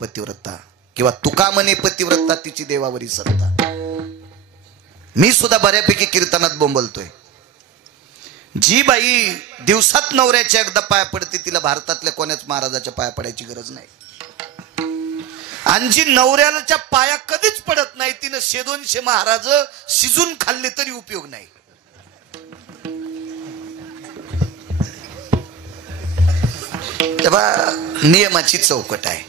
पतिव्रता किंवा तुका म्हणे पतिव्रता तिची देवावरी सत्ता. मी सुद्धा बऱ्यापैकी कीर्तनात बोंबलतोय. जी बाई दिवसात नवऱ्याच्या एकदा पाया पडते तिला भारतातल्या कोणाच महाराजाच्या पाया पडायची गरज नाही. आणि जी नवऱ्याच्या पाया कधीच पडत नाही तिनं 100-200 महाराज शिजून खाल्ले तरी उपयोग नाही. तेव्हा नियमाची चौकट आहे.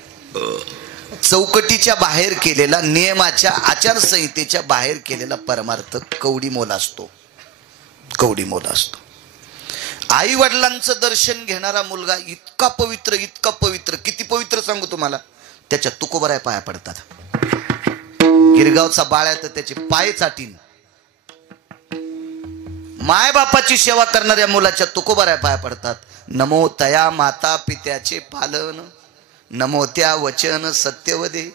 चौकटीच्या बाहेर केलेला, नियमाच्या आचारसंहितेच्या बाहेर केलेला परमार्थ कवडी मोल असतो. कवडी मोल असतो. आई वडिलांचं दर्शन घेणारा मुलगा इतका पवित्र, किती पवित्र सांगू तुम्हाला, त्याच्या तुकोबराय पाया पडतात. गिरगावचा बाळ्या तर त्याचे पाय चाटीन. माय बापाची सेवा करणाऱ्या मुलाच्या तुकोबराय पाया पडतात. नमो तया माता पित्याचे पालन, नमो त्या वचन सत्यवदे.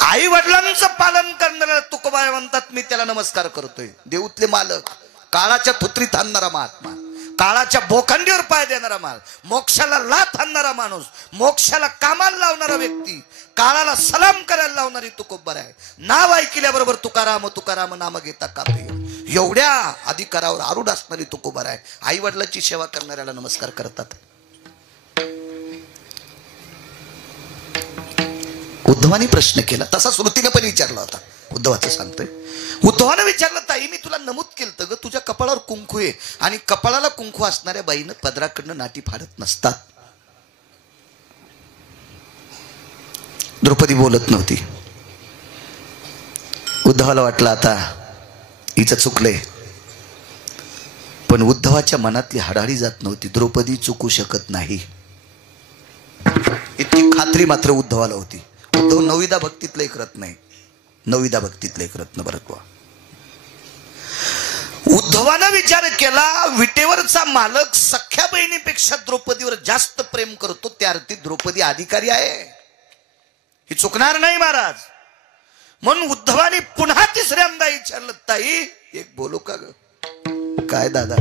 आई वडिलांचं पालन करणाऱ्या तुकोबाय म्हणतात मी त्याला नमस्कार करतोय. देऊतले मालक, काळाच्या थुत्रीत आणणारा महात्मा, काळाच्या बोखंडीवर पाय देणारा माल, मोक्षाला लाथ आणणारा माणूस, मोक्षाला कामाला लावणारा व्यक्ती, काळाला सलाम करायला लावणारी तुकोबर आहे. नाव ऐकल्याबरोबर तुकाराम तुकाराम नाम घेता कापे, एवढ्या अधिकारावर आरूढ असणारी तुकोबर आहे. आई वडिलांची सेवा करणाऱ्याला नमस्कार करतात. उद्धवानी प्रश्न केला, तसा श्रुतीने पण विचारला होता. उद्धवाचं सांगतोय, उद्धवानं विचारलं, ताई मी तुला नमूद केलं ग तुझ्या कपाळावर कुंकू आहे, आणि कपाळाला कुंकू असणाऱ्या बाईनं पदराकडनं नाटी फाडत नसतात. द्रौपदी बोलत नव्हती. उद्धवाला वाटलं आता हिचं चुकलंय, पण उद्धवाच्या मनातली हडाळी जात नव्हती. द्रौपदी चुकू शकत नाही इतकी खात्री मात्र उद्धवाला होती. उद्धव नवविधा भक्तीतलं एक रत्न आहे, नवविधा भक्तीतलं एक रत्न. बरं, उद्धवानं विचार केला, विटेवरचा मालक सख्या बहिणीपेक्षा द्रौपदीवर जास्त प्रेम करतो, त्या अर्थी द्रौपदी अधिकारी आहे, ही चुकणार नाही महाराज. म्हणून उद्धवाने पुन्हा तिसऱ्यांदा विचारलं, ताई एक बोलू का ग? काय दादा,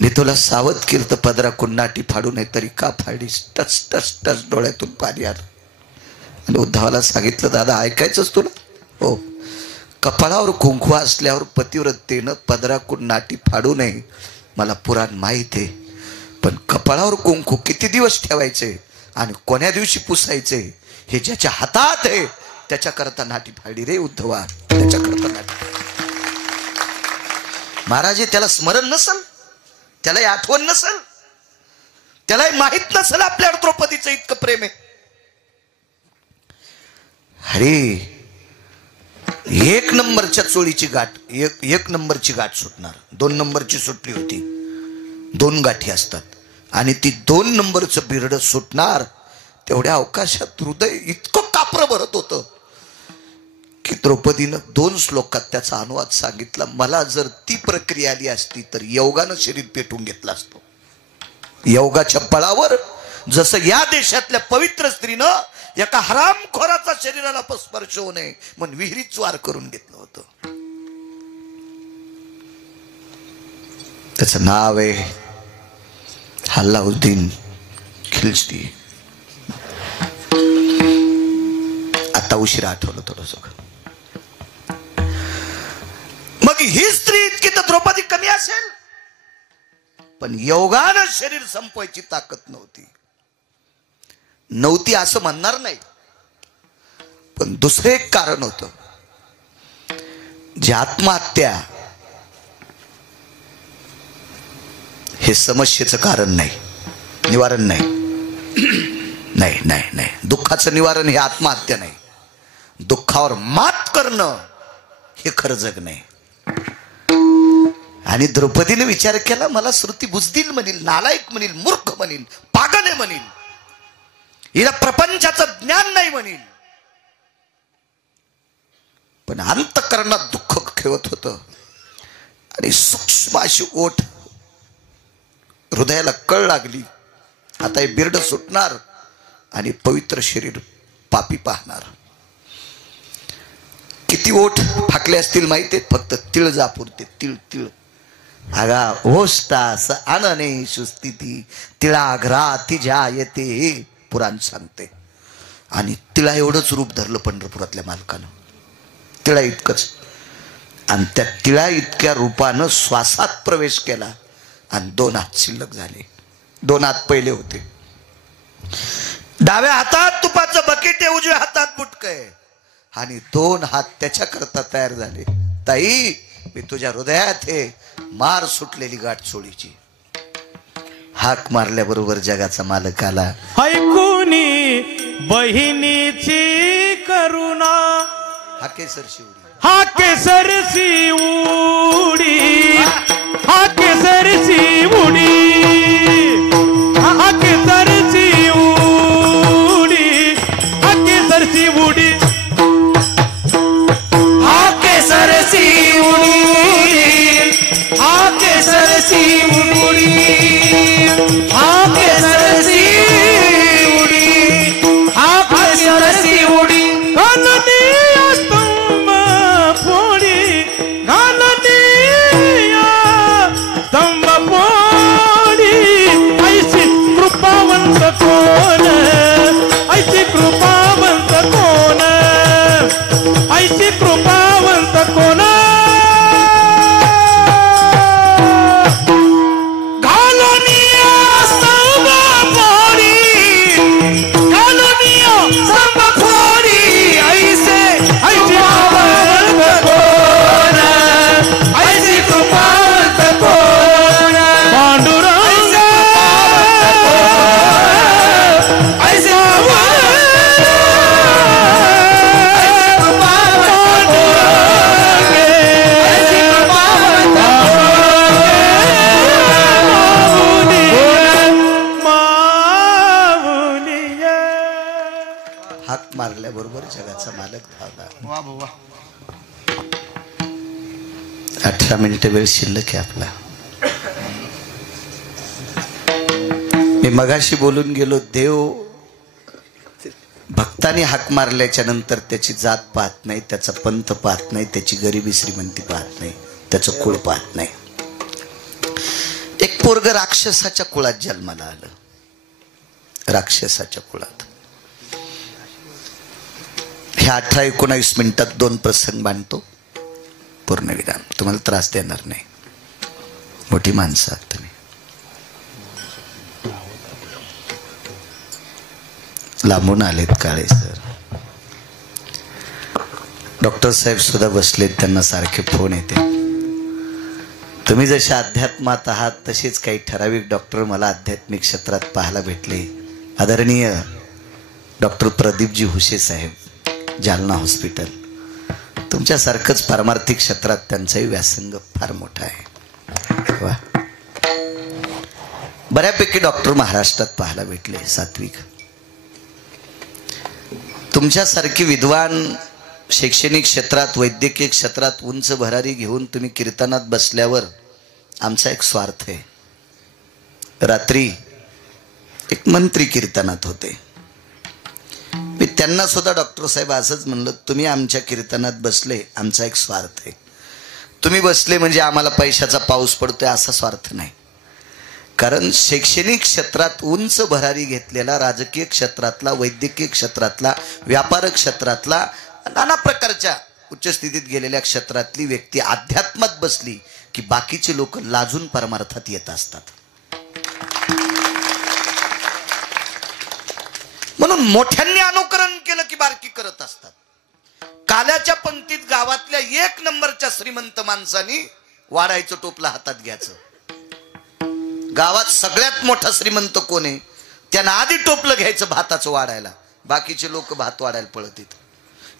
मी तुला सावध केलं तर पदरा कुन्नाटी फाडू नये, तरी का फाडीस? टच टच टच डोळ्यातून पाणी आलं. आणि उद्धवाला सांगितलं, दादा ऐकायचंच तुला? हो. कपाळावर कुंकू असल्यावर पतिव्रतेनं पदराकडून नाटी फाडू नये मला पुराण माहित आहे, पण कपाळावर कुंकू किती दिवस ठेवायचे आणि कोण्या दिवशी पुसायचे हे ज्याच्या हातात आहे त्याच्याकरता नाटी फाडी रे उद्धवा, त्याच्याकरता नाटी. महाराज त्याला स्मरण नसल, त्याला आठवण नसल, त्याला माहित नसल आपल्यावर द्रौपदीचं इतकं प्रेम आहे. अरे एक नंबरच्या चोळीची गाठ, एक नंबरची गाठ सुटणार. 2 नंबरची सुटली होती, 2 गाठी असतात, आणि ती 2 नंबरचं बिरड सुटणार. तेवढ्या अवकाशात हृदय इतकं कापरं भरत होतं की द्रौपदीनं 2 श्लोकात त्याचा अनुवाद सांगितला. मला जर ती प्रक्रिया आली असती तर योगानं शरीर पेटून घेतलं असतो. योगाच्या बळावर जसं या देशातल्या पवित्र स्त्रीनं एका हरामखोराचा शरीराला स्पर्श होऊ नये म्हणून विहिरीत वार करून घेतलं होतं. त्याचं नाव आहे अल्लाउद्दीन खिल्जी. आता उशिरा आठवलं थोडस. मग ही स्त्री इतकी तर द्रौपदी कमी असेल, पण योगानं शरीर संपवायची ताकद नव्हती असं म्हणणार नाही. पण दुसरे एक कारण होतं, जे आत्महत्या हे समस्येचं कारण नाही, निवारण नाही. नाही नाही नाही, दुःखाचं निवारण हे आत्महत्या नाही. दुःखावर मात करणं हे खरं जग नाही. आणि द्रौपदीने विचार केला, मला श्रुती बुजदिल म्हणील, नालायक म्हणील, मूर्ख म्हणील, पागल म्हणील, हिला प्रपंचाचं ज्ञान नाही म्हणील, पण अंतःकरणात दुःख खेळत होतं. आणि सूक्ष्म अशी ओठ हृदयाला कळ लागली, आता हे बिरड सुटणार आणि पवित्र शरीर पापी पाहणार. किती ओठ फाकले असतील माहिती, फक्त तिळ जापुरते, तिळ तिळ. आगा ओष्टास अनने सुस्थिती तिळाघ्राती जायते पुराण सांगते. आणि तिळा एवढंच रूप धरलं पंढरपुरातल्या मालकानं, तिळा इतकंच. आणि त्या तिळा इतक्या रूपानं श्वासात प्रवेश केला आणि 2 हात शिल्लक झाले. 2 हात पहिले होते. डाव्या हातात तुपाचं बकेट आहे, उजव्या हातात बुटकं आहे. आणि 2 हात त्याच्याकरता तयार झाले. ताई, मी तुझ्या हृदयात आहे, मार सुटलेली गाठ सोडीची. हाक मारल्याबरोबर जगाचा मालक आला. ऐकुनी बहिणीची करुणा, हा केसर शिवडी, हा केसर शिवडी, हा केसर शिवडी, हा केसर शिवडी, हा केसर शिवडी, हा केसर शिवडी, हा केसर शिवडी, हा केसर शिवडी, हा केसर शिवडी. घालनिया स्तंभ फोडी, घालनिया स्तंभ फोडी. ऐशी कृपावंत कोण, ऐशी कृपावंत कोण, ऐशी कृपावंत कोण. मारल्याबरोबर जगाचा मालक धावला. वा बाबा. 18 मिनिटं वेळ शिल्लक आहे आपला. मी मगाशी बोलून गेलो, देव भक्ताने हाक मारल्याच्या नंतर त्याची जात पाहत नाही, त्याचा पंथ पाहत नाही, त्याची गरिबी श्रीमंती पाहत नाही, त्याचं कुळ पाहत नाही. एक पोरग राक्षसाच्या कुळात जन्माला आलं, राक्षसाच्या कुळात. ह्या 18-19 मिनिटात 2 प्रसंग मांडतो, पूर्ण विराम. तुम्हाला त्रास देणार नाही, मोठी माणसं आहात तुम्ही. लांबून आलेत काळे सर, डॉक्टर साहेब सुद्धा बसलेत, त्यांना सारखे फोन येते. तुम्ही जसे अध्यात्मात आहात तसेच काही ठराविक डॉक्टर मला आध्यात्मिक क्षेत्रात पाहायला भेटले. आदरणीय डॉक्टर प्रदीपजी हुशे साहेब, जालना हॉस्पिटल. तुमच्यासारखंच पारमार्थिक क्षेत्रात त्यांचाही व्यासंग फार मोठा आहे. वा. बऱ्यापैकी डॉक्टर महाराष्ट्रात पाहायला भेटले, सात्विक. तुमच्यासारखी विद्वान शैक्षणिक क्षेत्रात, वैद्यकीय क्षेत्रात उंच भरारी घेऊन तुम्ही कीर्तनात बसल्यावर आमचा एक स्वार्थ आहे. रात्री एक मंत्री कीर्तनात होते, मी त्यांना सुद्धा डॉक्टर साहेब असंच म्हणलं, तुम्ही आमच्या कीर्तनात बसले, आमचा एक स्वार्थ आहे. तुम्ही बसले म्हणजे आम्हाला पैशाचा पाऊस पडतोय असा स्वार्थ नाही. कारण शैक्षणिक क्षेत्रात उंच भरारी घेतलेला, राजकीय क्षेत्रातला, वैद्यकीय क्षेत्रातला, व्यापार क्षेत्रातला, नाना प्रकारच्या उच्च स्थितीत गेलेल्या क्षेत्रातली व्यक्ती अध्यात्मात बसली की बाकीचे लोक लाजून परमार्थात येत असतात. म्हणून मोठ्यांनी अनुकरण केलं की बारकी करत असतात. काल्याच्या पंक्तीत गावातल्या 1 नंबरच्या श्रीमंत माणसानी वाढायचं टोपला हातात घ्यायचं. गावात सगळ्यात मोठा श्रीमंत कोण आहे, त्यानं आधी टोपलं घ्यायचं भाताचं वाढायला. बाकीचे लोक भात वाढायला पळत येत.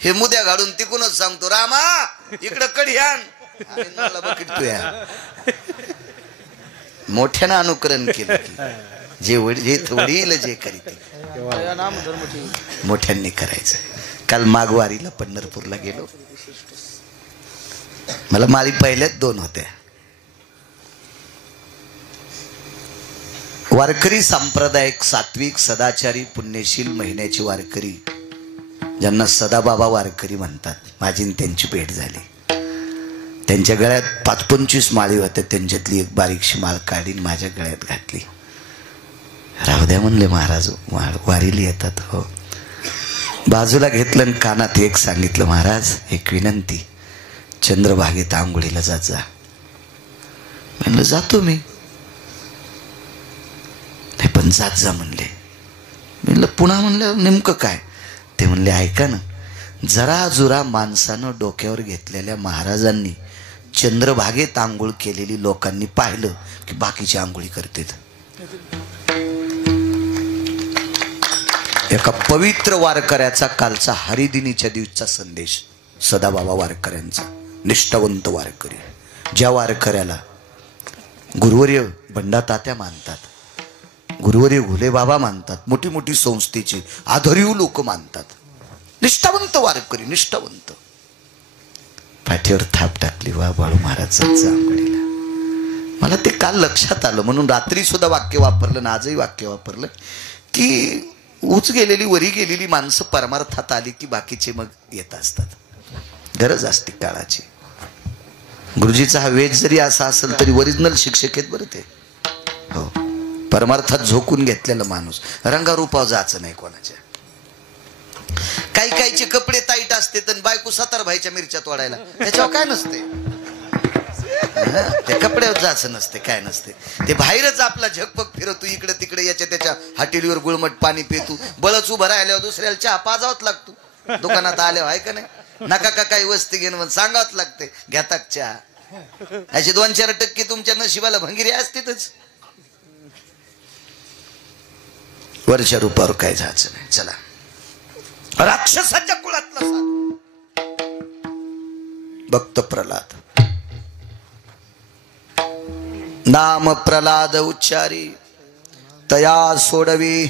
हे मुद्या घालून तिकूनच सांगतो, रामा इकडं कडी आण, मोठ्यानं अनुकरण केलं की जे वडील जे करीत मोठ्यांनी करायचं. काल माघवारीला पंढरपूरला गेलो, मला माळी पहिल्याच 2 होत्या. वारकरी सांप्रदायिक, सात्विक, सदाचारी, पुण्यशील महिन्याची वारकरी, ज्यांना सदाबाबा वारकरी म्हणतात, माझी त्यांची भेट झाली. त्यांच्या गळ्यात 5-25 माळी होत्या, त्यांच्यातली एक बारीकशी माळ काढीन माझ्या गळ्यात घातली. राहू द्या म्हणले महाराज, वारीला येतात. हो. बाजूला घेतलं आणि कानात एक सांगितलं, महाराज एक विनंती, चंद्रभागेत आंघोळीला जात जा. म्हणलं जातो मी. नाही पण जात जा म्हणले. म्हणलं पुन्हा म्हणलं नेमकं काय? ते म्हणले ऐका ना, जरा जुरा माणसानं डोक्यावर घेतलेल्या महाराजांनी चंद्रभागेत आंघोळ केलेली लोकांनी पाहिलं की बाकीची आंघोळी करतात. एका पवित्र वारकऱ्याचा कालचा हरिदिनीच्या दिवसचा संदेश, सदाबाबा वारकऱ्यांचा, निष्ठावंत वारकरी, ज्या वारकऱ्याला गुरुवर्य बंडा तात्या मानतात, गुरुवर्य घुले बाबा मानतात, मोठी मोठी संस्थेची आधरीव लोक मानतात, निष्ठावंत वारकरी, निष्ठावंत. पाठीवर थाप टाकली, वा बाळू महाराजांचा आंघोळीला. मला ते काल लक्षात आलं म्हणून रात्री सुद्धा वाक्य वापरलं ना आजही वाक्य वापरलं की उच गेलेली वरी गेलेली माणसं परमार्थात आली की बाकीचे मग येत असतात. गरज असते काळाची. गुरुजीचा हा वेज जरी असा असेल तरी ओरिजिनल शिक्षक आहेत बरं ते. हो, परमार्थात झोकून घेतलेला माणूस, रंगारूपाव जायचं नाही कोणाच्या. काही काहीचे कपडे टाईट असते तर बायको सतार भाईच्या मिरच्या तोडायला, त्याच्यावर काय नसते. ते कपड्यावर जायचं नसते, काय नसते. ते बाहेरच आपला झगपग फिरतो इकडे तिकडे, याच्या त्याच्या हाटेलीवर गुळमट पाणी पितो, बळच उभं राहिल्यावर दुसऱ्याला चहा पाजावत लागतो. दुकानात आल्यावर आहे का नाही, नका का काही वस्ती घेणं म्हणून सांगावत लागते, घेतात चहा. अशी 2-4% तुमच्या नशिबाला भंगिरी असतेच. वरच्या रूपावर काय जायचं नाही. चला, राक्षसाच्या कुळातला भक्त प्रल्हाद. नाम प्रल्हाद उच्चारी तया सोडवी,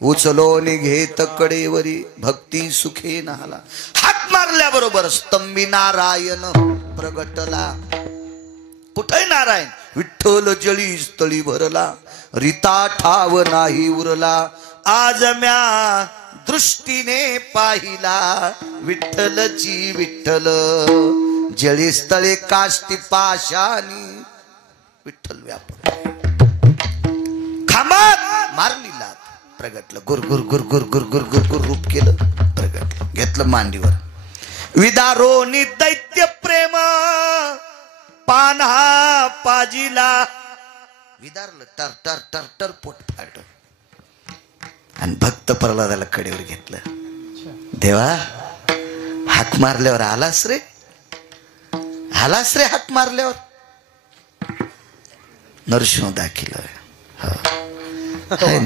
उचलो निघेत कडेवरी, भक्ती सुखे नाला. हात मारल्याबरोबर स्तंभी नारायण प्रगटला. कुठे नारायण? विठ्ठल जळी स्थळी भरला, रीता ठाव नाही उरला. आज म्या दृष्टीने पाहिला, विठ्ठलची विठ्ठल जळी स्थळे काष्टी पाशानी, विठ्ठल व्यापक. खांबात मारली लात, प्रगटलं. गुर गुर गुर गुर गुर गुर गुर गुर रूप केलं, प्रगटलं. घेतलं मांडीवर. विदारोनी दैत्य प्रेम पान्हा पाजिला. विदारलं, टर टर टर टर पोट फाट. आणि भक्त प्रल्हादाला कडेवर घेतलं. देवा, हाक मारल्यावर आलास रे, आलास रे हाक मारल्यावर. नरसिंह दाखिल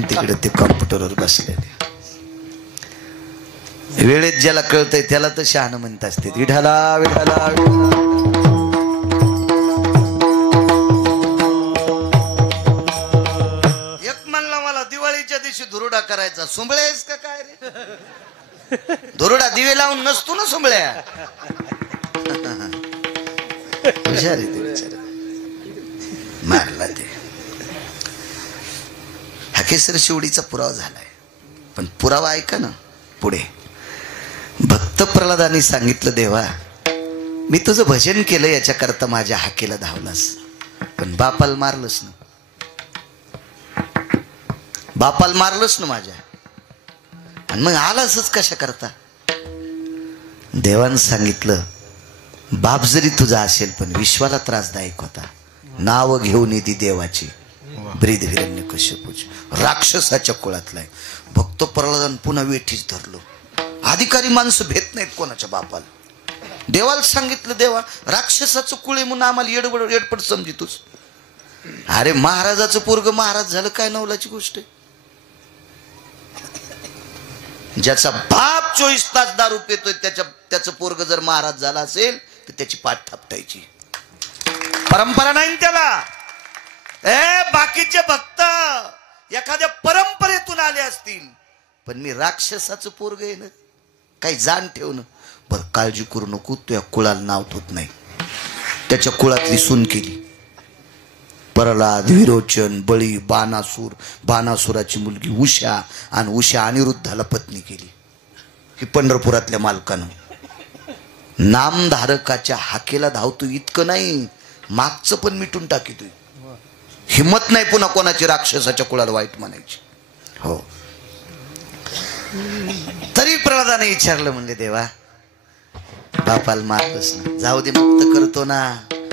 तिकडे ते कॉम्प्युटरवर बसलेले. वेळेत ज्याला कळतंय त्याला तर शहाणं म्हणत असते. विठाला विठाला. एक म्हणला मला दिवाळीच्या दिवशी धुरुडा करायचा. सुंबळेस का काय रे? धुरुडा दिवे लावून नसतो ना सुंबळ्या. हुशार आहे ते बिचारा. मारला ते. हा केसर शिवडीचा पुरावा झालाय. पण पुरावा ऐका ना पुढे. भक्त प्रल्हादाने सांगितलं, देवा मी तुझं भजन केलं याच्याकरता माझ्या हाकेला धावलास, पण बापाला मारलंस ना, बापाला मारलंस ना माझ्या, आणि मग आलासच कशा करता? देवानं सांगितलं, बाप जरी तुझा असेल पण विश्वाला त्रासदायक होता. नाव घेऊन येते देवाची. ब्रीद हिरण्यकश्यपूची, राक्षसाच्या कुळातलाय. भक्त प्रल्हादान पुन्हा वेठीच धरलो. अधिकारी माणसं भेट नाहीत कोणाच्या बापाला. देवाला सांगितलं, देवा राक्षसाचं कुळे म्हणून आम्हाला येडपट समजितोस. अरे महाराजाचं पोरग महाराज झालं काय नवलाची गोष्ट आहे. ज्याचा बाप 24 तास दारू पितोय त्याचं पोरग जर महाराज झाला असेल तर त्याची पाठ थापटायची. परंपरा नाही त्याला. बाकीचे भक्त एखाद्या परंपरेतून आले असतील, पण मी राक्षसाचं पोरग आहे ना, काही जाण ठेवणं. बर काळजी करू नको, तुझ्या कुळाला नाव ठेवत नाही. त्याच्या कुळातली सून केली. प्रल्हाद, विरोचन, बळी, बाणासूर, बाणासुराची मुलगी उषा, आणि उषा अनिरुद्धाला पत्नी केली. ही पंढरपुरातल्या मालकानं. नामधारकाच्या हाकेला धावतो इतकं नाही, मागचं पण मिटून टाकीतोय. हिम्मत नाही पुन्हा कोणाची राक्षसाच्या कुळाला वाईट म्हणायची. हो. तरी प्रल्हादाने विचारलं, म्हणले देवा बापाला मारलंस ना, जाऊ दे मुक्त करतो ना,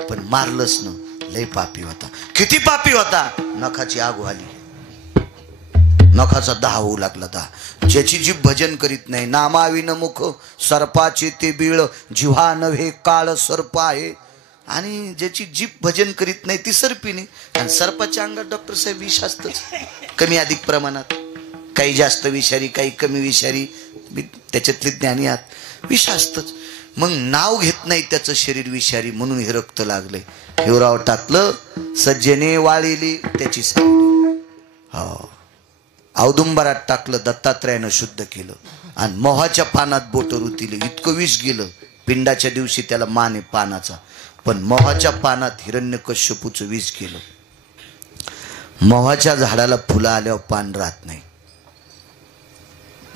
पण मारलंस ना, लय पापी होता. किती पापी होता? नखाची आग आली, नखाचा दाह होऊ लागला. ज्याची जीभ भजन करीत नाही, नामाविन मुख सर्पाचे ते बीळ, जिव्हा नव्हे काळ सर्प आहे. आणि ज्याची जीभ भजन करीत नाही ती सर्पिणी. आणि सर्पाच्या अंगात डॉक्टर साहेब विष असतंच, कमी अधिक प्रमाणात, काही जास्त विषारी काही कमी विषारी, त्याच्यातले ज्ञानी आहात, विष असतंच. मग नाव घेत नाही त्याचं शरीर विषारी म्हणून हे रक्त लागले. हिवराव टाकलं, सज्जने वाळिली त्याची सावली. हो. औदुंबरात टाकलं, दत्तात्रयानं शुद्ध केलं. आणि मोहाच्या पानात बोट रुतीले, इतकं विष गेलं. पिंडाच्या दिवशी त्याला मान आहे पानाचा, पण मोहाच्या पानात हिरण्यकश्यपूचं विष गेलं. मोहाच्या झाडाला फुलं आल्यावर पान राहत नाही,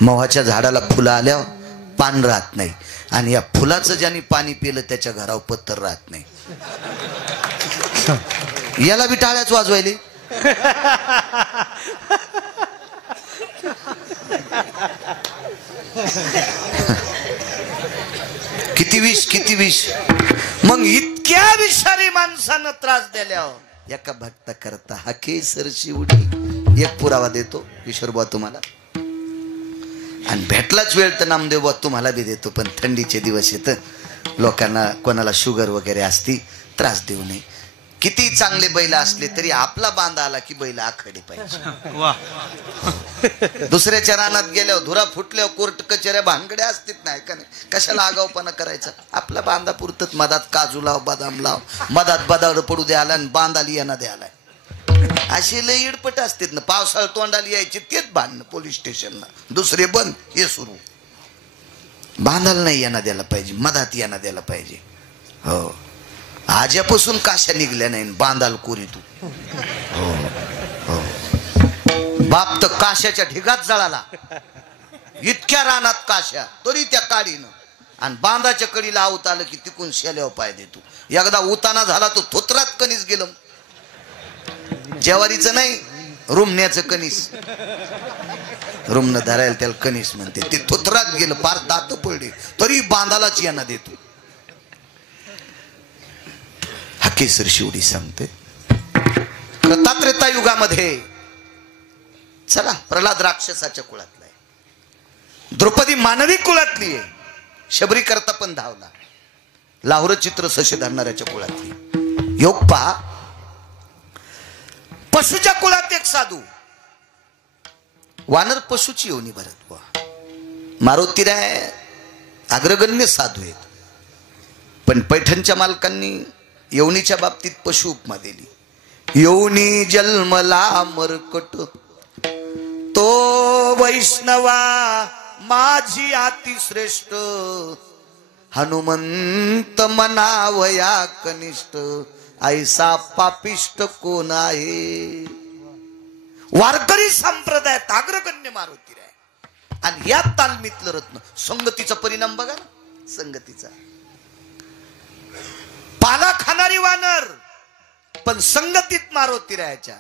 मोहाच्या झाडाला फुलं आल्यावर पान राहत नाही. आणि या फुलाचं ज्याने पाणी पिलं त्याच्या घरावर पत्तर राहत नाही. याला बी टाळ्याच वाजवायले. किती विष, किती विष. मग इतक्या विषारी माणसानं त्रास दिल्यावर एका भक्ता करता हा केसर शिवडी एक पुरावा देतो ईश्वरबा तुम्हाला. आणि भेटलाच वेळ तर नामदेव बा तुम्हाला बी देतो, पण थंडीचे दिवस येत, लोकांना कोणाला शुगर वगैरे असती, त्रास देऊ नये. किती चांगले बैल असले तरी आपला बांधा आला की बैल आखडे पाहिजे. दुसऱ्याच्या रानात गेल्यावर धुरा फुटल्यावर कोर्ट कचेऱ्या भानगड्या असतील नाही का नाही, कशाला आगाऊपणा करायचा. आपला बांधा पुरतच, मधात काजू लाव बदाम लाव, मधात बदाड पडू द्याला आणि बांधाली यांना द्यालाय. असे लय इडपट असतात ना. पावसाळ तोंडाला यायचे तेच भांडणं पोलीस स्टेशनला, दुसरे बंद हे सुरू. बांधाला नाही यांना द्यायला पाहिजे, मधात यांना द्यायला पाहिजे. हो. आज्यापासून काशा निघल्या नाही, बांधाल कोरी तू. हो हो. बाप तर काशाच्या ढिगात जळाला, इतक्या रानात काशा तरी त्या काडीनं. आणि बांधाच्या कडीला आवत आलं की तिकून शेल्यावर पाय देतो. एकदा उताना झाला तो थोत्रात कणीस गेलं. ज्वारीचं नाही, रुमण्याचं कणीस. रुमनं धरायला त्याला कणीस म्हणते. ते थोत्रात गेलं, पार दात पडले, तरी बांधालाच यांना देतो. हा केसर शिवडी सांगते. कृतात्रेता युगामध्ये चला प्रल्हाद राक्षसाच्या कुळातला आहे, द्रौपदी मानवी कुळातली आहे, शबरी करता पण धावला, लाहोर चित्र ससे धरणाऱ्याच्या कुळातली. योग पहा, पशुच्या कुळात एक साधू, वानर पशुची योनी भरत. मारुतीराय अग्रगण्य साधू आहेत, पण पैठणच्या मालकांनी योनीच्या बाबतीत पशु उपमा दिली. योनी जन्मला मरकट तो वैष्णवा माझी अतिश्रेष्ठ, हनुमंत मनावया कनिष्ठ, ऐसा पापिष्ट कोण आहे. वारकरी संप्रदायात अग्रगण्य मारुतीराय. आणि या तालमीतलं रत्न. संगतीचा परिणाम बघा ना, संगतीचा. पाला खाणारी वानर पण संगतीत मारुतीरायाच्या.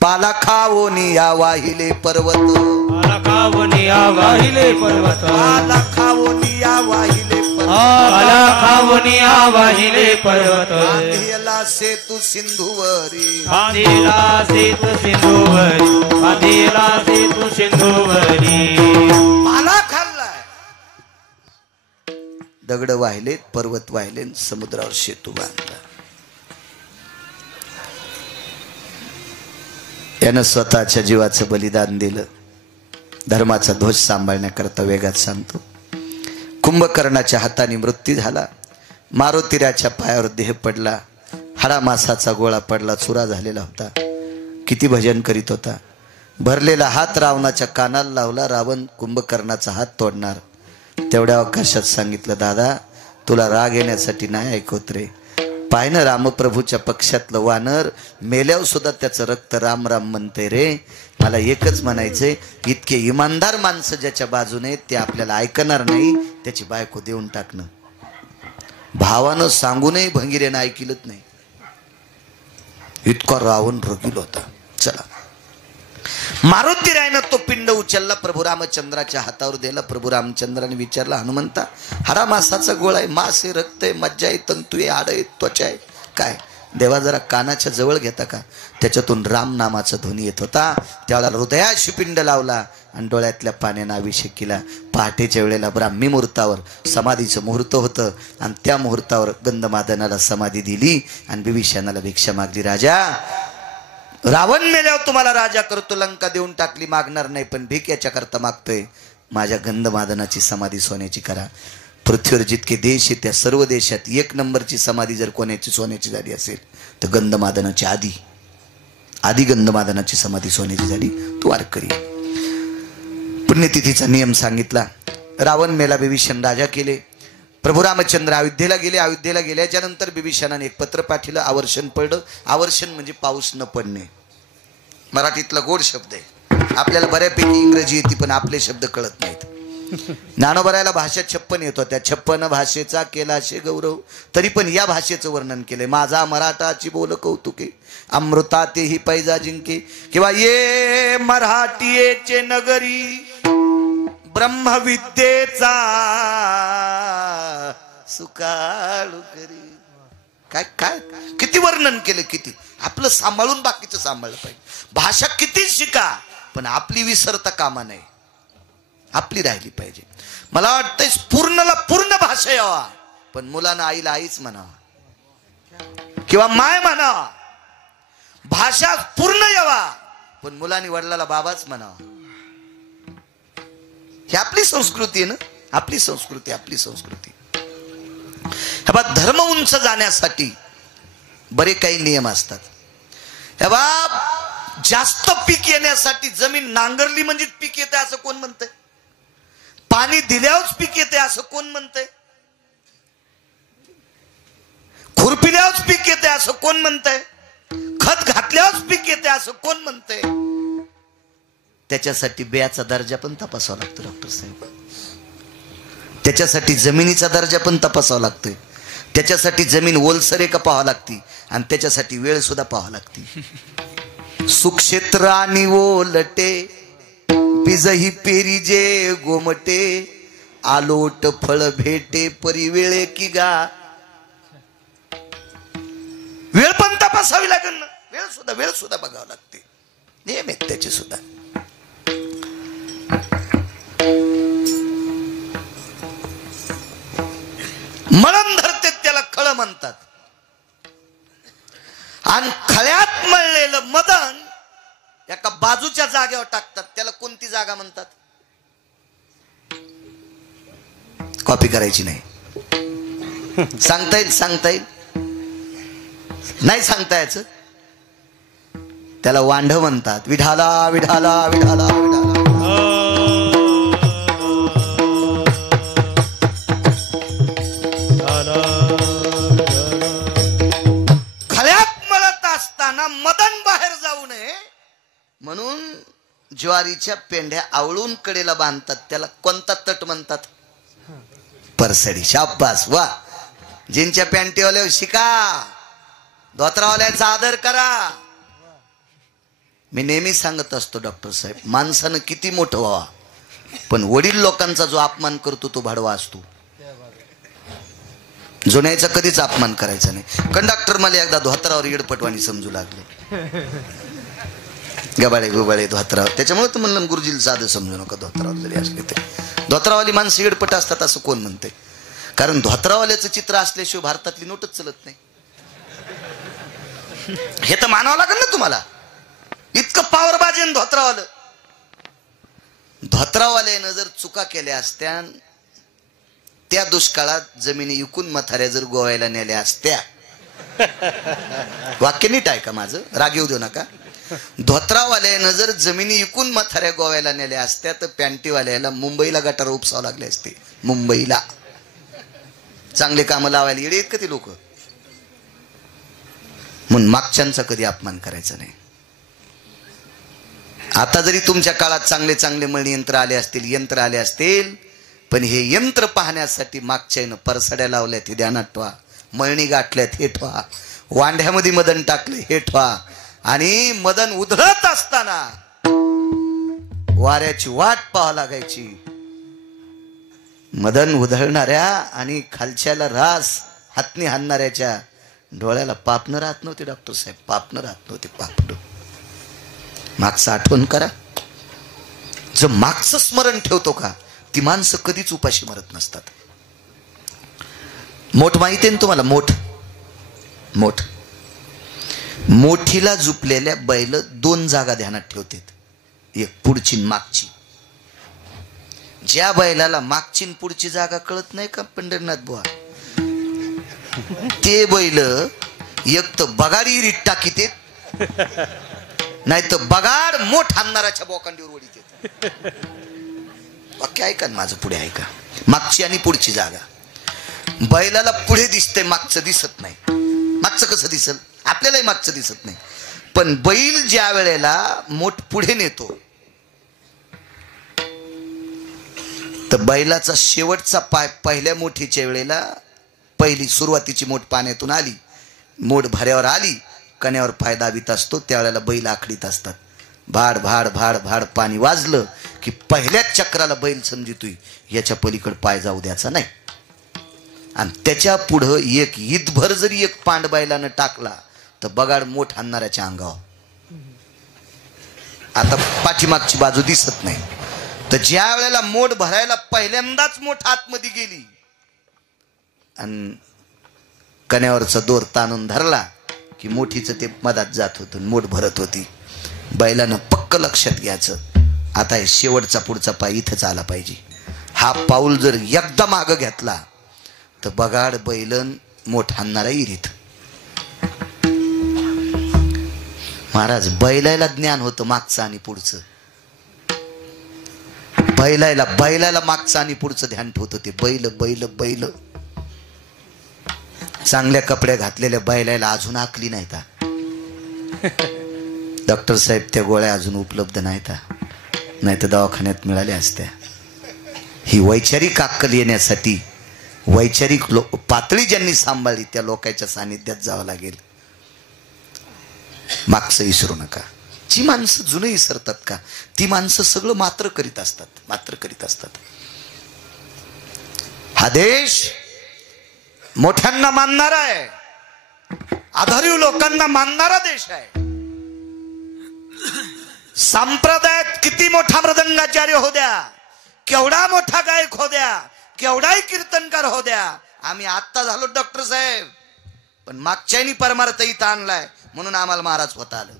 पाला खावोनी या वाहिले पर्वत, पाला खावोनी या वाहिले पर्वत, पाला खावोनी या वाहिले पर्वत, पाला खावोनी या वाहिले पर्वत, बांधिला सेतू सिंधुवरी, बांधिला सेतू सिंधुवरी, बांधिला सेतू सिंधुवरी. पाला खाल्लाय, दगड वाहिलेत, पर्वत वाहिले, समुद्रावर सेतू बांधला. यानं स्वतःच्या जीवाचं बलिदान दिलं. धर्माचा ध्वज सांभाळण्याकरता वेगात सांगतो. कुंभकर्णाच्या हाताने मृत्यू झाला. मारुतीराच्या पायावर देह पडला. हाडामासाचा गोळा पडला, चुरा झालेला होता. किती भजन करीत होता. भरलेला हात रावणाच्या कानाला लावला. रावण कुंभकर्णाचा हात तोडणार. तेवढ्या अवकाशात सांगितलं, दादा तुला राग येण्यासाठी नाही ऐकवत रे. पाहिनं रामप्रभूच्या पक्षातलं वानर मेल्यावर सुद्धा त्याचं रक्त राम राम म्हणते रे. मला एकच म्हणायचंय, इतके इमानदार माणसं ज्याच्या बाजूने ते आपल्याला ऐकणार नाही, त्याची बायको देऊन टाकणं. भावानं सांगूनही भंगिरेनं ऐकिलच नाही. इतका रावण रगील होता. चला, मारुती रायनं तो पिंड उचलला, प्रभू रामचंद्राच्या हातावर दिला. प्रभू रामचंद्राने विचारला, हनुमंता, हाडा मासाचा गोळा आहे, मास आहे, रक्त आहे, मज्जा आहे, तंतू आहे, हाड आहे, त्वचा आहे, काय? देवा जरा कानाच्या जवळ घेता का? त्याच्यातून राम नामाचा ध्वनी येत होता. त्यावेळेला हृदयाशी पिंड लावला आणि डोळ्यातल्या पाण्यानं अभिषेक केला. पहाटेच्या वेळेला ब्राह्मी मुहूर्तावर समाधीचं मुहूर्त होतं आणि त्या मुहूर्तावर गंधमादनाला समाधी दिली आणि बिभीषणाला भिक्षा मागली. राजा, रावण मेल्यावर तुम्हाला राजा करतो, लंका देऊन टाकली, मागणार नाही, पण भीक याच्या करता मागतोय. माझ्या गंधमादनाची समाधी सोन्याची करा. पृथ्वीवर जितके देश आहेत त्या सर्व देशात एक नंबरची समाधी जर कोणाची सोन्याची झाली असेल तर गंधमादनाची आधी गंधमादनाची समाधी सोन्याची झाली. तू वारकरी. पुण्यतिथीचा नियम सांगितला. रावण मेला, बिभीषण राजा केले. प्रभू रामचंद्र अयोध्येला गेले. अयोध्येला गेल्याच्या नंतर बिभीषणाने एक पत्र पाठवलं. आवर्षण पडलं. आवर्षण म्हणजे पाऊस न पडणे. मराठीतला गोड शब्द आहे. आपल्याला बऱ्यापैकी इंग्रजी येते पण आपले शब्द कळत नाहीत. ज्ञानोबरायला भाषा 56 येतो. त्या 56 भाषेचा केला शे गौरव. तरी पण या भाषेचं वर्णन केलंय. माझा मराठाची बोल कौतुके, अमृता तेही पैजा जिंके, किंवा ये मराठीचे नगरी ब्रह्मविद्येचा सुकाळू करी. काय काय किती वर्णन केलं, किती. आपलं सांभाळून बाकीचं सांभाळलं पाहिजे. भाषा किती शिका पण आपली विसरता कामा नये, आपली राहिली पाहिजे. मला वाटतंय पूर्णला पूर्ण भाषा यावा, पण मुलांना आईला आईच म्हणावा किंवा माय म्हणावा. भाषा पूर्ण यावा पण मुलांनी वडिलाला बाबाच म्हणावा. ही आपली संस्कृती आहे ना, आपली संस्कृती, आपली संस्कृती. हे धर्म उंच जाण्यासाठी बरे काही नियम असतात. हे जास्त पीक येण्यासाठी जमीन नांगरली म्हणजे पीक येते असं कोण म्हणतंय? पाणी दिल्यावरच पीक येते असं कोण म्हणतंय? खुरपिल्यावरच पीक येते असं कोण म्हणतंय? खत घातल्यावरच पीक येते असं कोण म्हणतंय? त्याच्यासाठी बियाचा दर्जा पण तपासावा लागतो डॉक्टर साहेब. त्याच्यासाठी जमिनीचा दर्जा पण तपासावा लागतोय. त्याच्यासाठी जमीन ओलसरे का पाहावं लागती आणि त्याच्यासाठी वेळ सुद्धा पाहावं लागती. सुक्षेत्र आणि ओलटे बीजही पेरी जे गोमटे, आलोट फळ भेटे परी वेळे की गा. वेळ पण तपासावी लागेल ना. वेळ सुद्धा बघावं लागते. नियम आहेत त्याचे सुद्धा. मळण धरते त्याला खळ म्हणतात. आणि खळ्यात मळलेलं मदन एका बाजूच्या जागेवर टाकतात. त्याला कोणती जागा म्हणतात? कॉपी करायची नाही. सांगता येईल? सांगता येईल? नाही सांगता यायचं. त्याला वांढ म्हणतात. विढाला विढाला विढाला विढाला. मदन बाहेर जाऊ नये म्हणून ज्वारीच्या पेंढ्या आवळून कडेला बांधतात. त्याला कोणता तट म्हणतात? परसडी. शाबास, वा. जिनच्या पॅन्टीवाल्यावर शिका, धोत्रावाल्याचा आदर करा. मी नेहमी सांगत असतो डॉक्टर साहेब, माणसानं किती मोठं व्हावा पण वडील लोकांचा जो अपमान करतो तो भाडवा असतो. जुन्याचा कधीच अपमान करायचा नाही. कंडक्टर मला एकदा धोत्रावर येडपटवाणी समजू लागले. गबाळे गुबाळे धोत्रावर. त्याच्यामुळे तर म्हणलं गुरुजीला साधं समजू नका धोत्रावर जरी असले ते. धोत्रावाली माणसं येडपट असतात असं कोण म्हणते? कारण धोत्रावाल्याचं चित्र असल्याशिवाय भारतातली नोटच चलत नाही. हे तर मानावं लागेल ना तुम्हाला. इतकं पावर बाजेन धोत्रावालं. धोत्रावाल्यानं जर चुका केल्या असत्या, त्या दुष्काळात जमिनी विकून मथाऱ्या जर गोव्याला नेल्या असत्या. वाक्य नीट आहे का माझं? राग येऊ देऊ नका. धोत्रावाल्यानं जर जमिनी विकून मथाऱ्या गोव्याला नेल्या असत्या तर पॅन्टीवाल्याला मुंबईला गटार उपसावं लागले असते. मुंबईला चांगले कामं लावायला येडे आहेत का ते लोक? म्हणून मागच्यांचा कधी अपमान करायचा नाही. आता जरी तुमच्या काळात चांगले चांगले मळणी यंत्र आले असतील पण हे यंत्र पाहण्यासाठी मागच्यानं परसड्या लावल्यात हे ध्यानात ठेवा, मळणी गाठल्यात हे ठेवा, वांढ्यामध्ये मदन टाकले हे ठेवा. आणि मदन उधळत असताना वाऱ्याची वाट पाहावं लागायची. मदन उधळणाऱ्या आणि खालच्याला रास हातनी हाणणाऱ्याच्या डोळ्याला पापणं राहत नव्हते डॉक्टर साहेब, पापणं राहत नव्हते. पापड मागचं आठवण करा. जर मागचं स्मरण ठेवतो का ती माणसं कधीच उपाशी मरत नसतात. मोठ माहिती आहे ना तुम्हाला? मोठ मोठीला झुपलेल्या बैल दोन जागा ध्यानात ठेवतात, एक पुढची मागची. ज्या बैलाला मागची पुढची जागा कळत नाही का पंढरनाथ बुवा, ते बैल एक तर बगाडी रीत टाकीत, नाही तर बगाड मोठ आणणाराच्या बोकांडीवर वडीत. वाक्य ऐका ना माझं, पुढे ऐका. मागची आणि पुढची जागा. बैलाला पुढे दिसते, मागचं दिसत नाही. मागचं कसं दिसल? आपल्यालाही मागचं दिसत नाही. पण बैल ज्या वेळेला मोठ पुढे नेतो तर बैलाचा शेवटचा पाय पहिल्या मोठीच्या वेळेला, पहिली सुरुवातीची मोठ पाण्यातून आली, मोठ भाऱ्यावर आली, कण्यावर पाय दाबीत असतो, त्यावेळेला बैल आखडीत असतात. भाड भाड भाड भाड पाणी वाजलं की पहिल्याच चक्राला बैल समजितोय याच्या पलीकडे पाय जाऊ द्यायचा नाही. आणि त्याच्या पुढं एक ईदभर जरी एक पांड बैलानं टाकला तर बगाड मोठ आणणाऱ्याच्या अंगावर. आता पाठीमागची बाजू दिसत नाही. तर ज्या वेळेला मोठ भरायला पहिल्यांदाच मोठ आतमध्ये गेली आणि कण्यावरचा दोर ताणून धरला की मोठीचं ते मधात जात होतं, मोठ भरत होती. बैलानं पक्क लक्षात घ्यायचं, आता हे शेवटचा पुढचा पाय इथंच आला पाहिजे. हा पाऊल जर एकदा मागं घेतला तर बगाड बैलन मोठ आणणारा इरीत. महाराज, बैलाला ज्ञान होतं मागचं आणि पुढचं. बैलाला मागचं आणि पुढचं ध्यान ठेवतं. ते बैल बैल बैल चांगल्या कपड्या घातलेल्या बैलाला अजून आखली नाही का डॉक्टर साहेब? त्या गोळ्या अजून उपलब्ध नाहीत, नाही तर दवाखान्यात मिळाल्या असत्या. ही वैचारिक अक्कल येण्यासाठी वैचारिक पातळी ज्यांनी सांभाळली त्या लोकांच्या सानिध्यात जावं लागेल. मागचं विसरू नका. जी माणसं जुनं विसरतात का ती माणसं सगळं मात्र करीत असतात. हा देश मोठ्यांना मानणारा आहे, आधारीव लोकांना मानणारा देश आहे. संप्रदायात किती मोठा मृदंगाचार्य हो द्या, केवढा मोठा गायक हो द्या, केवढाही कीर्तनकार हो द्या, आम्ही आत्ता झालो डॉक्टर साहेब, पण मागच्यानी परमार्थ इथं आणलाय म्हणून आम्हाला महाराज होता आलं.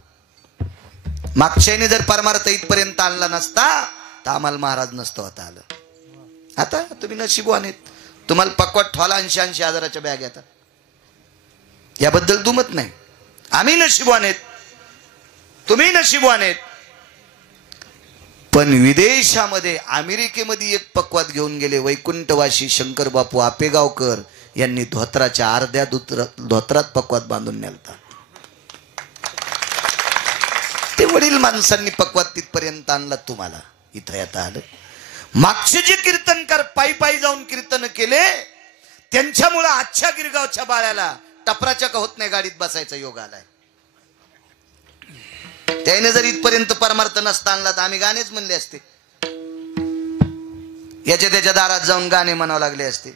मागच्यानी जर परमार्थ इथपर्यंत आणला नसता तर आम्हाला महाराज नसतं होता आलं. आता तुम्ही नशिबवान आहेत, तुम्हाला पकवाट ठोला 80-80 हजाराच्या बॅग येतात, याबद्दल दुमत नाही. आम्ही नशिबवान आहेत, तुम्ही नशिबवान आहेत. पण विदेशामध्ये अमेरिकेमध्ये एक पक्वात घेऊन गेले वैकुंठवासी शंकर बापू आपेगावकर यांनी धोत्राच्या अर्ध्या धोत्रात पक्वात बांधून नेलता. ते वडील माणसांनी पक्वात तिथपर्यंत आणला, तुम्हाला इथं येता आलं. मागचे जे कीर्तनकार पायी पायी जाऊन कीर्तन केले त्यांच्यामुळे आजच्या गिरगावच्या बाळ्याला टपराच्या का होत नाही गाडीत बसायचा योग आलाय. त्याने जर इथपर्यंत परमार्थ नसता आणला तर आम्ही गाणेच म्हणले असते, याच्या त्याच्या दारात जाऊन गाणे म्हणावं लागले असते.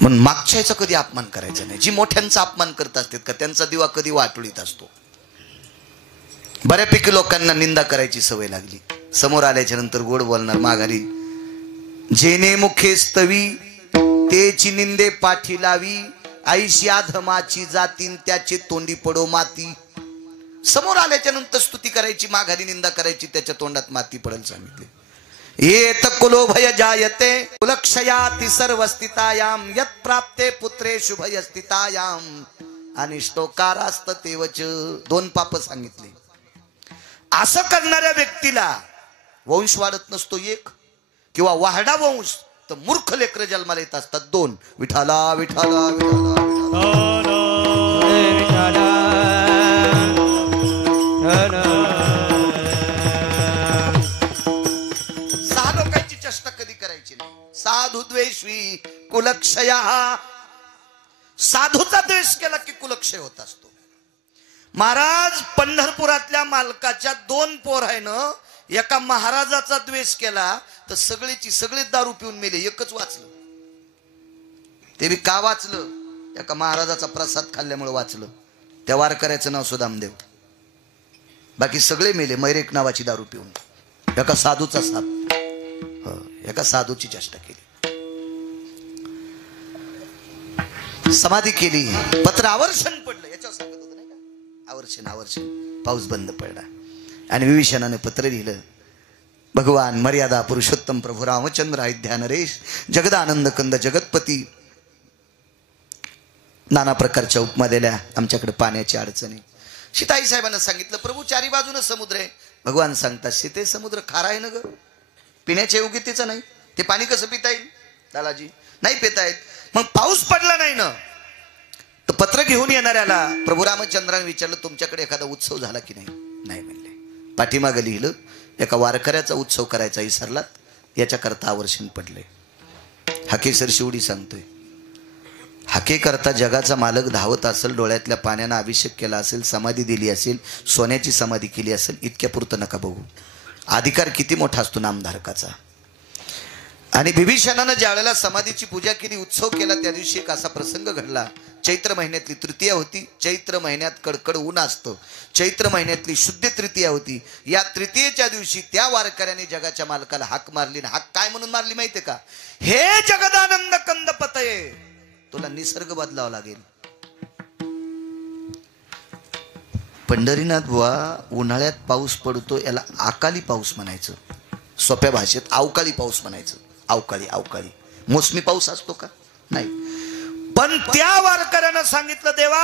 म्हणून मागच्याचा कधी अपमान करायचा नाही. जी मोठ्यांचा अपमान करत असतात का त्यांचा दिवा कधी वाटोळीत असतो. बऱ्यापैकी लोकांना निंदा करायची सवय लागली, समोर आल्याच्या नंतर गोड बोलणार माघारी. जेने मुखे स्तवी तेची निंदे पाठी लावी, आईशी आधमाची जातीन त्याचे तोंडी पडो माती. समोर आल्याच्या नंतर स्तुती करायची, माघारी निंदा करायची, त्याच्या तोंडात माती पडेल सांगितले. येत कुलो भय जायते कुलक्षयाति सर्वस्थितायाम यत प्राप्ते पुत्रे शुभय स्थितायाम अनिष्टोकारास्त तेवच. 2 पाप सांगितले. असं करणाऱ्या व्यक्तीला वंश वाढत नसतो एक, किंवा वाढा वंश तर मूर्ख लेकर जन्माला येत असतात 2. विठाला विठाला विठाला द्वेषी कुलक्षया. साधूचा द्वेष केला की कुलक्षय होत असतो. महाराज पंढरपुरातल्या मालकाच्या 2 पोर आहे ना, एका महाराजाचा द्वेष केला तर सगळेच दारू पिऊन मेले, एकच वाचलं. ते बी का वाचलं? एका महाराजाचा प्रसाद खाल्ल्यामुळे वाचलं. त्या वारकऱ्याचं नाव सुदामदेव. बाकी सगळे मेले मैरेक नावाची दारू पिऊन. एका साधूचा साथ, एका साधूची चेष्टा केली, समाधी केली, पत्र आवर्षण पडलं. याच्यावर सांगत होतं नाही का, आवर्षण. पाऊस बंद पडला आणि विभीषणाने पत्र लिहिलं. भगवान मर्यादा पुरुषोत्तम प्रभू रामचंद्र अयोध्या नरेश जगदानंद कंद जगतपती. नाना प्रकारच्या उपमा दिल्या. आमच्याकडे पाण्याची अडचणी. सीताई साहेबांना सांगितलं प्रभू चारी बाजूने समुद्र आहे. भगवान सांगतात सीते समुद्र खारा आहे ना ग, पिण्याच्या योग्यतेचं नाही. ते पाणी कसं पिता येईल दादाजी? नाही पिता येत. मग पाऊस पडला नाही ना, तर पत्र घेऊन येणाऱ्याला प्रभू रामचंद्राने विचारलं तुमच्याकडे एखादा उत्सव झाला की नाही? नाही म्हणले. पाठीमागं लिहिलं एका वारकऱ्याचा उत्सव करायचा विसरलात, याच्याकरता आवर्षण पडले. हाकेसर शिवडी सांगतोय, हाके करता जगाचा मालक धावत असेल, डोळ्यातल्या पाण्यानं अभिषेक केला असेल, समाधी दिली असेल, सोन्याची समाधी केली असेल, इतक्या पुरतं नका बघू. अधिकार किती मोठा असतो नामधारकाचा. आणि विभीषणानं ज्या वेळेला समाधीची पूजा केली, उत्सव केला, त्या दिवशी एक असा प्रसंग घडला. चैत्र महिन्यातली तृतीया होती. चैत्र महिन्यात कडकड ऊन असतं. चैत्र महिन्यातली शुद्ध तृतीया होती. या तृतीयेच्या दिवशी त्या वारकऱ्याने जगाच्या मालकाला हाक मारली. हाक काय म्हणून मारली माहितीये का? हे जगदानंद कंद पतये, तुला निसर्ग बदलावा लागेल. पंढरीनाथ बुवा, उन्हाळ्यात पाऊस पडतो याला अकाली पाऊस म्हणायचं. सोप्या भाषेत अवकाळी पाऊस म्हणायचं. अवकाळी मोसमी पाऊस असतो का? नाही. पण त्या वारकऱ्यानं सांगितलं देवा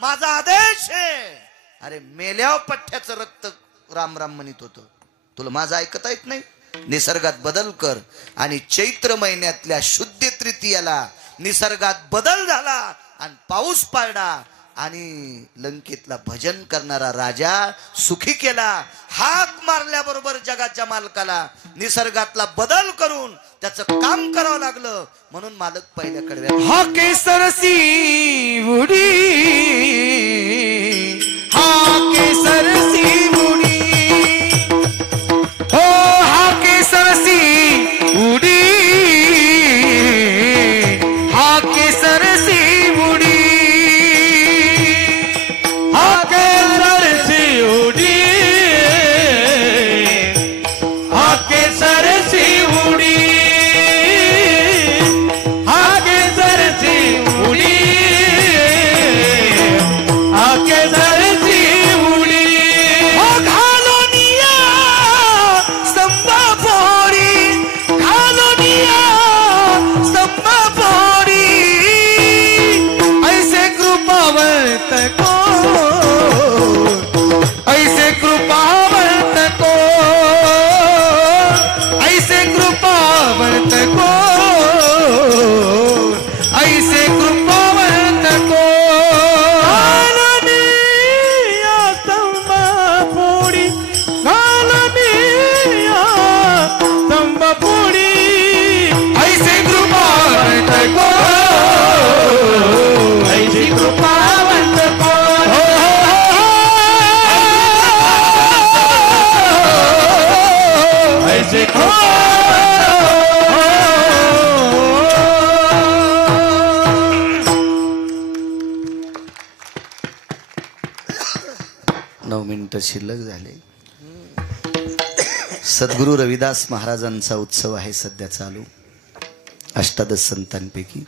माझा आदेश आहे. अरे मेल्यावर पठ्ठ्याचं रक्त राम राम म्हणत होतं, तुला माझं ऐकता येत नाही? निसर्गात बदल कर. आणि चैत्र महिन्यातल्या शुद्ध तृतीयाला निसर्गात बदल झाला आणि पाऊस पडला आणि लंकेतला भजन करणारा राजा सुखी केला. हाक मारल्याबरोबर जगाच्या मालकाला निसर्गातला बदल करून त्याचं काम करावं लागलं. म्हणून मालक पहिल्या कडव्या हाके सरसी उडी, हाके सरसी उडी, हो हाके सरसी उडी, हाके सरसी उडी, हाके सरसी उडी, हाके सरसी उडी, हाके सरसी उडी, हाके सरसी उडी, हो घालोनिया स्तंभा पोरी, घालोनिया स्तंभा पोरी, ऐसे कृपावंत को, ऐसे कृपावंत को, ऐसे कृपावंत को, ऐसे कृपावंत को, घालोनिया स्तंभ पोळी, घालोनिया स्तंभ पोळी, ऐसे कृपावंत को, ऐसे कृपावंत को, ऐसे नऊ मिनिटं शिल्लक झाले. सद्गुरू रविदास महाराजांचा उत्सव आहे सध्या चालू. अष्टादश संतांपैकी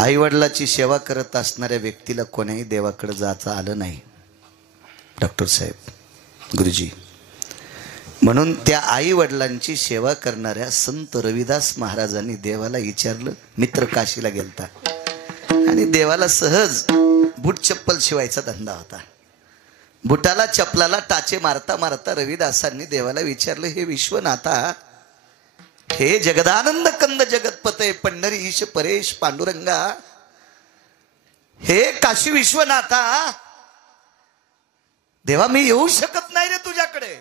आई वडिलाची सेवा करत असणाऱ्या व्यक्तीला कोणाही देवाकडे जाता आलं नाही. डॉक्टर साहेब, गुरुजी, म्हणून त्या आई वडिलांची सेवा करणाऱ्या संत रविदास महाराजांनी देवाला विचारलं. मित्र काशीला गेलता आणि देवाला सहज बूट चप्पल शिवायचा धंदा होता. बुटाला चपलाला टाचे मारता मारता रविदासांनी देवाला विचारलं, हे विश्वनाथा, हे जगदानंद कंद जगतपते पंढरी ईश परेश पांडुरंगा, हे काशी विश्वनाथा, देवा मी येऊ शकत नाही रे तुझ्याकडे.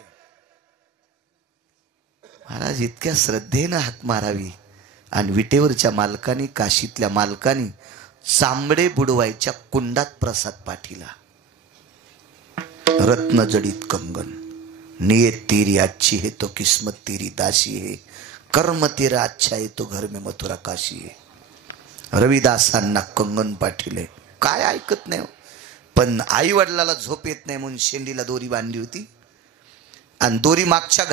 महाराज इतक्या श्रद्धेनं हाक मारावी आणि विटेवरच्या मालकाने, काशीतल्या मालकाने चांबडे बुडवायच्या कुंडात प्रसाद पाठीला. रत्न जडित कंगन, नियत तेरी अच्छी है तो किस्मत तेरी दासी है, कर्म तेरा अच्छा है तो घर में मथुरा काशी है. रविदासांना कंगन पाठीले. काय ऐकत नाही, पण आई वडिलाला झोप येत नाही म्हणून शेंडीला दोरी बांधली होती. आणि दोरी मागच्या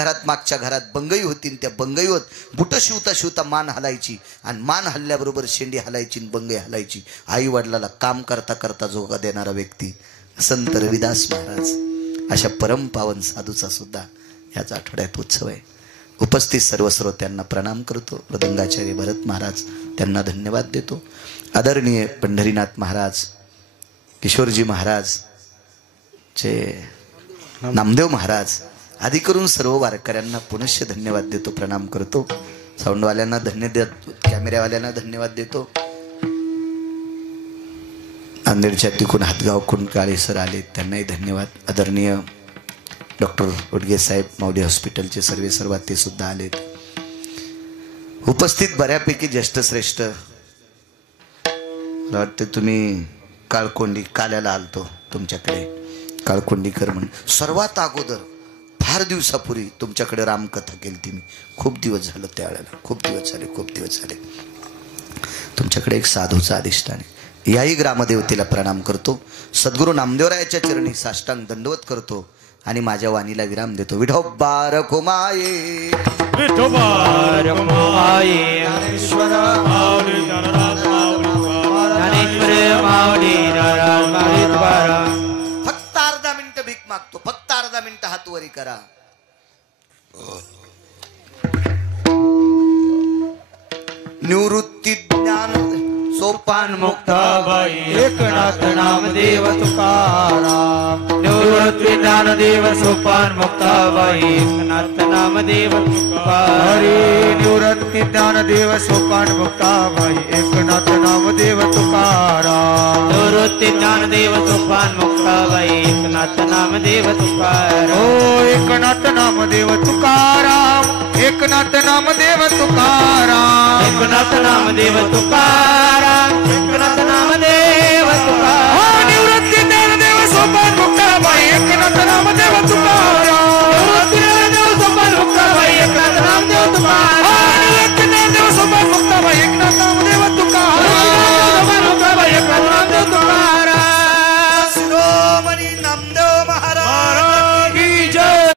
घरात बंगई होती. त्या बंगईवर बुट शिवता शिवता मान हलायची आणि मान हल्ल्याबरोबर शेंडी हलायची आणि बंगई हलायची. आई वडिलाला काम करता करता जोगा देणारा व्यक्ती संत रविदास महाराज. अशा परम पावन साधूचा सुद्धा याच आठवड्यात उत्सव आहे. उपस्थित सर्व श्रोत्यांना प्रणाम करतो. मृदंगाचार्य भरत महाराज त्यांना धन्यवाद देतो. आदरणीय पंढरीनाथ महाराज, किशोरजी महाराज, नामदेव महाराज आदी करून सर्व वारकऱ्यांना पुनश्च धन्यवाद देतो, प्रणाम करतो. साऊंडवाल्यांना धन्यवाद, कॅमेऱ्यावाल्यांना धन्यवाद देतो. नांदेडच्या तिकून हातगावकडून काळे सर आले, त्यांनाही धन्यवाद. आदरणीय डॉक्टर उडगे साहेब माऊली हॉस्पिटलचे सर्वेसर्वा ते सुद्धा आलेत. उपस्थित बऱ्यापैकी ज्येष्ठश्रेष्ठ, मला वाटते तुम्ही काळकोंडी काल्याला आलतो तुमच्याकडे, काळकोंडीकर म्हणून. सर्वात अगोदर फार दिवसापूर्वी तुमच्याकडे रामकथा केली ती मी. खूप दिवस झालं त्यावेळेला, खूप दिवस झाले. तुमच्याकडे एक साधूचा अधिष्ठान आहे. याही ग्रामदेवतेला प्रणाम करतो. सद्गुरू नामदेवरायाच्या चरणी साष्टांग दंडवत करतो आणि माझ्या वाणीला विराम देतो. विठोबा रखुमाये, विठोबा रखुमाये, ज्ञानेश्वर माऊली ज्ञानराज माऊली फक्त अर्धा मिनिट भीक मागतो, फक्त अर्धा मिनिट हात वरी करा. निवृत्ती ज्ञान सोपान मुक्ताबाई, एकनाथ नामदेव तुकाराम. निवृत्ती ज्ञानदेव सोपान मुक्ताबाई, एकनाथ नामदेव तुकाराम. निवृत्ती ज्ञानदेव सोपान मुक्ताबाई, एकनाथ नामदेव तुकाराम. निवृत्ती ज्ञानदेव सोपान मुक्ताबाई, एकनाथ नामदेव तुकाराम. ओ एकनाथ नामदेव तुकाराम, एकनाथ नामदेव तुकाराम, एकनाथ नामदेव तुकाराम.